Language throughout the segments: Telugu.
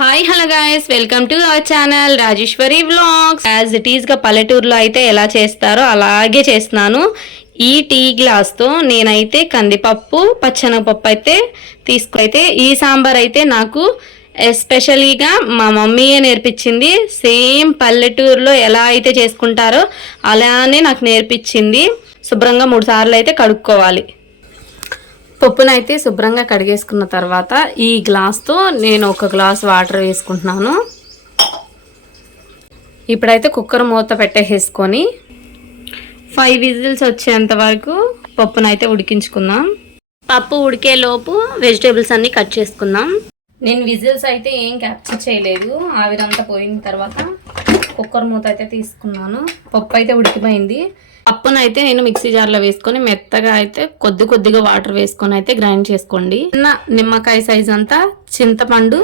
Hi hello guys, welcome to our channel Rajeshwari vlogs. As it ఈస్గా పల్లెటూరులో అయితే ఎలా చేస్తారో అలాగే చేస్తున్నాను. ఈ టీ గ్లాస్తో నేనైతే కందిపప్పు పచ్చెనగపప్పు అయితే తీసుకైతే ఈ సాంబార్ అయితే నాకు ఎస్పెషలీగా మా మమ్మీయే నేర్పించింది. సేమ్ పల్లెటూరులో ఎలా అయితే చేసుకుంటారో అలానే నాకు నేర్పించింది. శుభ్రంగా 3 సార్లు అయితే కడుక్కోవాలి. పప్పునైతే శుభ్రంగా కడిగేసుకున్న తర్వాత ఈ గ్లాస్తో నేను 1 గ్లాస్ వాటర్ వేసుకుంటున్నాను. ఇప్పుడైతే కుక్కర్ మూత పెట్టేసుకొని 5 విజిల్స్ వచ్చేంత వరకు పప్పునైతే ఉడికించుకుందాం. పప్పు ఉడికే లోపు వెజిటేబుల్స్ అన్నీ కట్ చేసుకుందాం. నేను విజిల్స్ అయితే ఏం క్యాప్చర్ చేయలేదు. ఆవిరంతా పోయిన తర్వాత కుక్కర్ మూత అయితే తీసుకున్నాను. పప్పు అయితే ఉడికిపోయింది. పప్పునైతే నేను మిక్సీ జార్లో వేసుకొని మెత్తగా అయితే కొద్దిగా వాటర్ వేసుకొని అయితే గ్రైండ్ చేసుకోండి. నిమ్మకాయ సైజ్ అంతా చింతపండు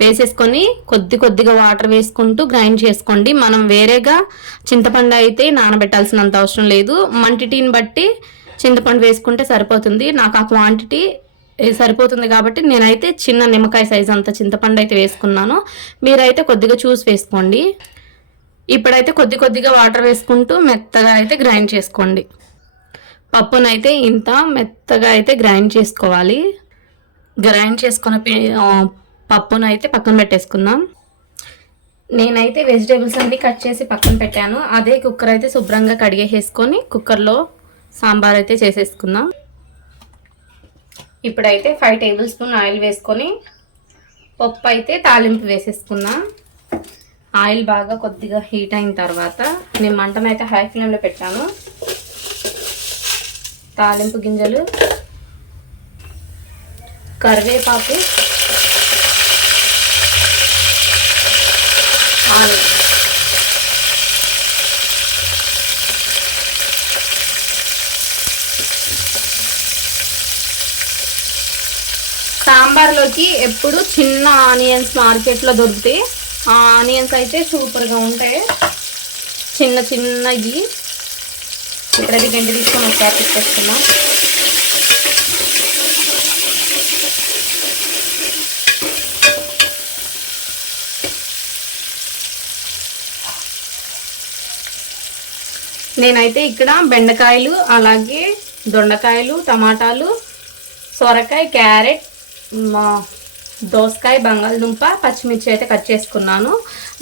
వేసేసుకొని కొద్దిగా వాటర్ వేసుకుంటూ గ్రైండ్ చేసుకోండి. మనం వేరేగా చింతపండు అయితే నానబెట్టాల్సినంత అవసరం లేదు. క్వాంటిటీని బట్టి చింతపండు వేసుకుంటే సరిపోతుంది. నాకు ఆ క్వాంటిటీ సరిపోతుంది కాబట్టి నేనైతే చిన్న నిమ్మకాయ సైజ్ అంత చింతపండు అయితే వేసుకున్నాను. మీరైతే కొద్దిగా చూసి వేసుకోండి. ఇప్పుడైతే కొద్దిగా వాటర్ వేసుకుంటూ మెత్తగా అయితే గ్రైండ్ చేసుకోండి. పప్పునైతే ఇంత మెత్తగా అయితే గ్రైండ్ చేసుకోవాలి. గ్రైండ్ చేసుకున్న పప్పునైతే పక్కన పెట్టేసుకుందాం. నేనైతే వెజిటేబుల్స్ అన్నీ కట్ చేసి పక్కన పెట్టాను. అదే కుక్కర్ అయితే శుభ్రంగా కడిగేసుకొని కుక్కర్లో సాంబార్ అయితే చేసేసుకుందాం. ఇప్పుడైతే 5 టేబుల్ స్పూన్ ఆయిల్ వేసుకొని పప్పు అయితే తాలింపు వేసేసుకుందాం. ఆయిల్ బాగా కొద్దిగా హీట్ అయిన తర్వాత నేను మంటనైతే హై ఫ్లేమ్లో పెట్టాను. తాలింపు గింజలు, కరివేపాకు, ఆనియన్, సాంబార్లోకి ఎప్పుడు చిన్న ఆనియన్స్ మార్కెట్లో దొరుకుతాయి. ఆ ఆనియన్స్ అయితే సూపర్గా ఉంటాయి, చిన్నవి. ఇప్పుడైతే గంట తీసుకొని ఒకసారి పెట్టేసుకున్నాం. నేనైతే ఇక్కడ బెండకాయలు, అలాగే దొండకాయలు, టమాటాలు, సొరకాయ, క్యారెట్, దోసకాయ, బంగాళదుంప, పచ్చిమిర్చి అయితే కట్ చేసుకున్నాను.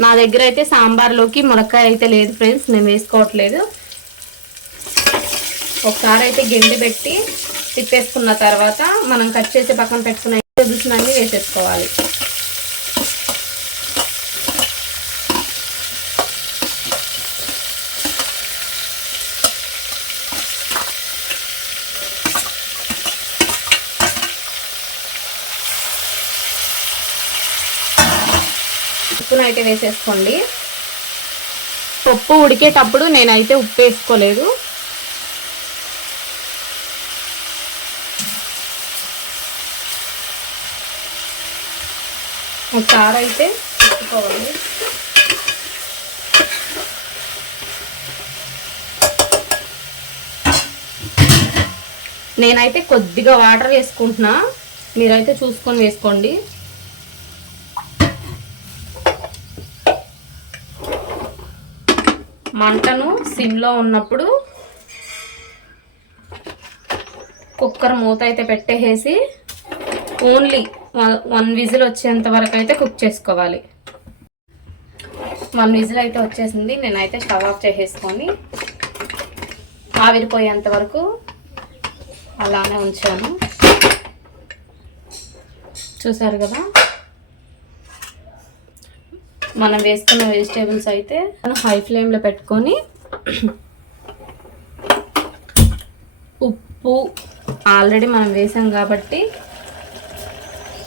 నా దగ్గర అయితే సాంబార్లోకి మునక్కాయ అయితే లేదు ఫ్రెండ్స్, నేను వేసుకోవట్లేదు. ఒకసారి అయితే గిండి పెట్టి తిప్పేసుకున్న తర్వాత మనం కట్ చేసి పక్కన పెట్టుకున్న వెజిటేబుల్స్ అన్నీ వేసేసుకోవాలి. ఉప్పునైతే వేసేసుకోండి. పప్పు ఉడికేటప్పుడు నేనైతే ఉప్పు వేసుకోలేదు. ఒకసారి అయితే తిప్పుకోవాలి. నేనైతే కొద్దిగా వాటర్ వేసుకుంటున్నా, మీరైతే చూసుకొని వేసుకోండి. మంటను సిమ్లో ఉన్నప్పుడు కుక్కర్ మూత అయితే పెట్టేసి ఓన్లీ 1 విజిల్ వచ్చేంత వరకు అయితే కుక్ చేసుకోవాలి. 1 విజిల్ అయితే వచ్చేసింది. నేనైతే స్టవ్ ఆఫ్ చేసేసుకొని ఆవిరిపోయేంత వరకు అలానే ఉంచాను. చూసారు కదా, మనం వేసుకున్న వెజిటేబుల్స్ అయితే హై ఫ్లేమ్లో పెట్టుకొని ఉప్పు ఆల్రెడీ మనం వేసాం కాబట్టి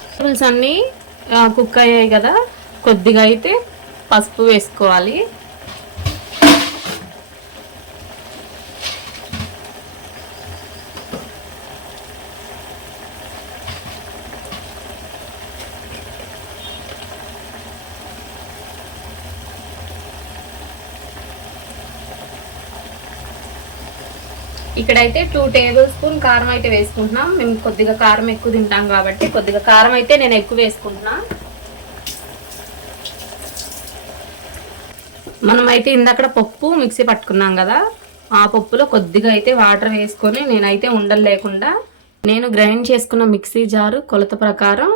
వెజిటేబుల్స్ అన్నీ కుక్ అయ్యాయి కదా, కొద్దిగా అయితే పసుపు వేసుకోవాలి. ఇక్కడైతే 2 టేబుల్ స్పూన్ కారం అయితే వేసుకుంటున్నాం. మేము కొద్దిగా కారం ఎక్కువ తింటాం కాబట్టి కొద్దిగా కారం అయితే నేను ఎక్కువ వేసుకుంటున్నా. మనమైతే ఇందాక పప్పు మిక్సీ పట్టుకున్నాం కదా, ఆ పప్పులో కొద్దిగా అయితే వాటర్ వేసుకొని నేనైతే ఉండలు లేకుండా నేను గ్రైండ్ చేసుకున్న మిక్సీ జారు కొలత ప్రకారం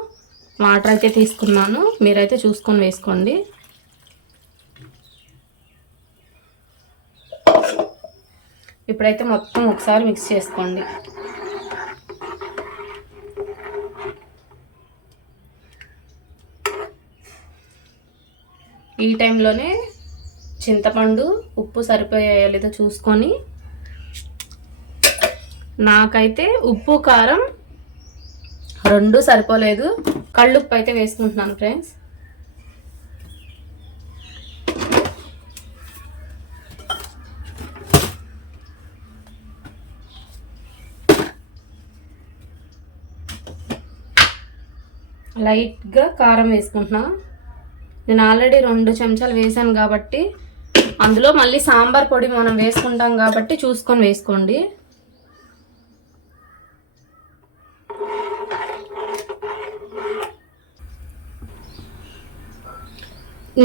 వాటర్ అయితే తీసుకున్నాను. మీరైతే చూసుకొని వేసుకోండి. ఇప్పుడైతే మొత్తం ఒకసారి మిక్స్ చేసుకోండి. ఈ టైంలోనే చింతపండు ఉప్పు సరిపోయాయో లేదో చూసుకొని, నాకైతే ఉప్పు కారం రెండు సరిపోలేదు, కళ్ళుప్పు అయితే వేసుకుంటున్నాను ఫ్రెండ్స్. లైట్గా కారం వేసుకుంటున్నా. నేను ఆల్రెడీ 2 చెంచాలు వేసాను కాబట్టి, అందులో మళ్ళీ సాంబార్ పొడి మనం వేసుకుంటాం కాబట్టి చూసుకొని వేసుకోండి.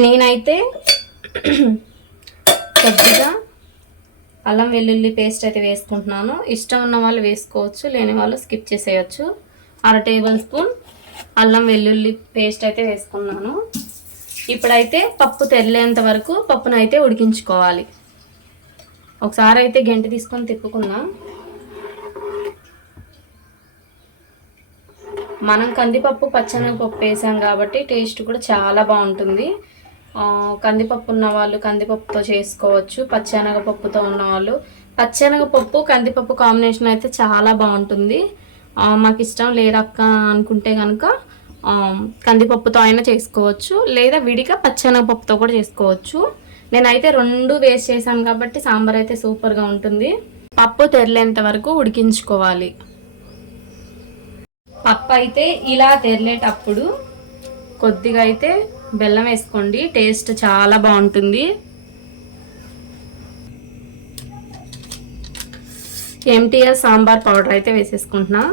నేనైతే కొద్దిగా అల్లం వెల్లుల్లి పేస్ట్ అయితే వేసుకుంటున్నాను. ఇష్టం ఉన్న వాళ్ళు వేసుకోవచ్చు, లేని వాళ్ళు స్కిప్ చేసేయచ్చు. 1/2 టేబుల్ స్పూన్ అల్లం వెల్లుల్లి పేస్ట్ అయితే వేసుకున్నాను. ఇప్పుడైతే పప్పు తెరలేంత వరకు పప్పును అయితే ఉడికించుకోవాలి. ఒకసారి అయితే గంటె తీసుకొని తిప్పుకుందాం. మనం కందిపప్పు పచ్చెనగపప్పు వేసాం కాబట్టి టేస్ట్ కూడా చాలా బాగుంటుంది. కందిపప్పు ఉన్న వాళ్ళు కందిపప్పుతో చేసుకోవచ్చు, పచ్చెనగపప్పుతో ఉన్నవాళ్ళు పచ్చెనగపప్పు కందిపప్పు కాంబినేషన్ అయితే చాలా బాగుంటుంది. మాకు ఇష్టం లేదక్క అనుకుంటే కనుక కందిపప్పుతో అయినా చేసుకోవచ్చు, లేదా విడిగా పచ్చెనగపప్పుతో కూడా చేసుకోవచ్చు. నేనైతే 2 వేస్ట్ చేశాను కాబట్టి సాంబార్ అయితే సూపర్గా ఉంటుంది. పప్పు తెరలేంత వరకు ఉడికించుకోవాలి. పప్పు అయితే ఇలా తెరలేటప్పుడు కొద్దిగా అయితే బెల్లం వేసుకోండి, టేస్ట్ చాలా బాగుంటుంది. ఎంటీఆర్ సాంబార్ పౌడర్ అయితే వేసేసుకుంటున్నా.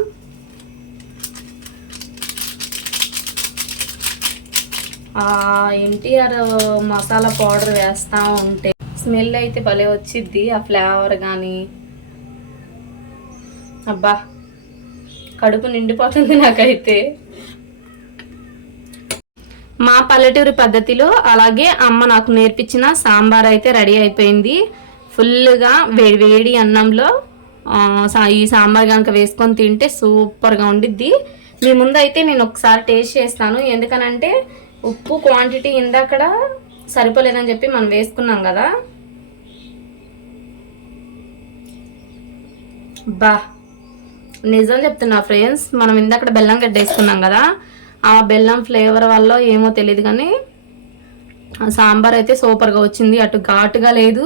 ఎంటీఆర్ మసాలా పౌడర్ వేస్తూ ఉంటే స్మెల్ అయితే భలే వచ్చిద్ది. ఆ ఫ్లేవర్ కానీ అబ్బా కడుపు నిండిపోతుంది నాకైతే. మా పల్లెటూరి పద్ధతిలో అలాగే అమ్మ నాకు నేర్పించిన సాంబార్ అయితే రెడీ అయిపోయింది. ఫుల్గా వేడి అన్నంలో ఈ సాంబార్ కనుక వేసుకొని తింటే సూపర్గా ఉండిద్ది. మీ ముందు అయితే నేను ఒకసారి టేస్ట్ చేస్తాను, ఎందుకనంటే ఉప్పు క్వాంటిటీ ఇందాకడ సరిపోలేదని చెప్పి మనం వేసుకున్నాం కదా. బా నిజం చెప్తున్నా ఫ్రెండ్స్, మనం ఇందాక బెల్లం గడ్డ వేసుకున్నాం కదా, ఆ బెల్లం ఫ్లేవర్ వల్ల ఏమో తెలియదు కానీ సాంబార్ అయితే సూపర్గా వచ్చింది. అటు ఘాటుగా లేదు,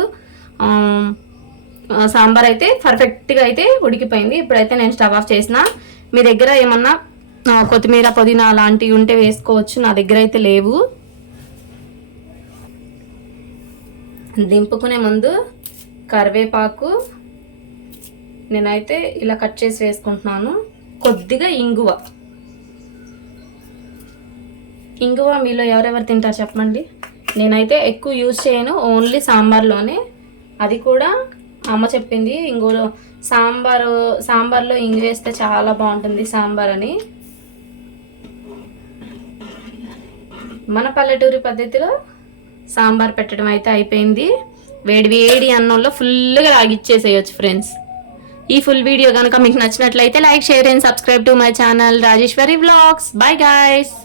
సాంబార్ అయితే పర్ఫెక్ట్గా అయితే ఉడికిపోయింది. ఇప్పుడైతే నేను స్టవ్ ఆఫ్ చేసిన. మీ దగ్గర ఏమన్నా కొత్తిమీర పుదీనా అలాంటివి ఉంటే వేసుకోవచ్చు, నా దగ్గర అయితే లేవు. దింపుకునే ముందు కరివేపాకు నేనైతే ఇలా కట్ చేసి వేసుకుంటున్నాను. కొద్దిగా ఇంగువ మీలో ఎవరెవరు తింటారు చెప్పండి. నేనైతే ఎక్కువ యూజ్ చేయను, ఓన్లీ సాంబార్లోనే. అది కూడా అమ్మ చెప్పింది, ఇంగువలో సాంబార్లో ఇంగు వేస్తే చాలా బాగుంటుంది సాంబార్ అని. మన పల్లెటూరి పద్ధతిలో సాంబార్ పెట్టడం అయితే అయిపోయింది. వేడి అన్నంలో ఫుల్గా రాగిచ్చేసేయచ్చు ఫ్రెండ్స్. ఈ ఫుల్ వీడియో కనుక మీకు నచ్చినట్లయితే like, share and subscribe to my channel Rajeshwari vlogs. Bye guys.